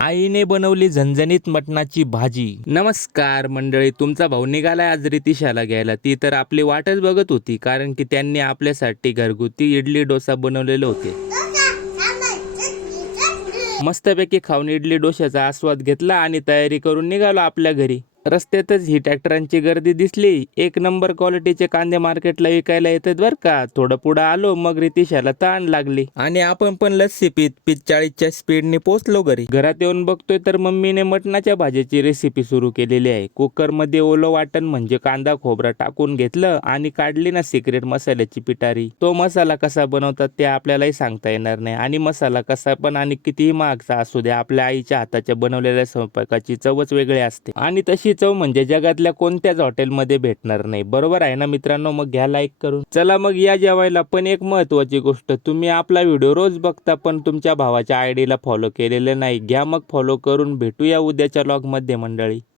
आईने बनवली झणझणीत मटणाची भाजी। नमस्कार मंडळी, तुमचा भाऊ निघालाय आज रितिशाला घ्यायला। ती तर आपली वाटच बघत होती, कारण की त्यांनी आपल्यासाठी घरगुती इडली डोसा बनवलेले होते। मस्तपैकी खाऊन इडली डोशाचा आस्वाद घेतला आणि तयारी करून निघालो आपल्या घरी। रस्त्यातच ही ट्रॅक्टरांची गर्दी दिसली। एक नंबर क्वालिटीचे कांदे मार्केटला विकायला येतात बर का। थोडं पुढं आलो, मग रितिशाला ताण लागली आणि आपण पण लस्सी पीत पीत 40च्या स्पीडने पोहोचलो घरी। घरात येऊन बघतोय तर मम्मीने मटणाच्या भाजीची रेसिपी सुरू केलेली आहे। कुकर मध्ये ओलं वाटण म्हणजे कांदा खोबरा टाकून घेतलं आणि काढली ना सिक्रेट मसाल्याची पिटारी। तो मसाला कसा बनवतात ते आपल्यालाही सांगता येणार नाही, आणि मसाला कसा पण आणि कितीही महागचा असू द्या, आपल्या आईच्या हाताच्या बनवलेल्या स्वयंपाकाची चवच वेगळी असते। आणि तशी चव म्हणजे जगातल्या कोणत्याच हॉटेलमध्ये भेटणार नाही। बरोबर आहे ना मित्रांनो? मग घ्या लाईक करून। चला मग या जेवायला। पण एक महत्वाची गोष्ट, तुम्ही आपला व्हिडिओ रोज बघता पण तुमच्या भावाच्या आयडीला फॉलो केलेलं नाही, घ्या मग फॉलो करून। भेटूया उद्याच्या व्लॉग मध्ये मंडळी।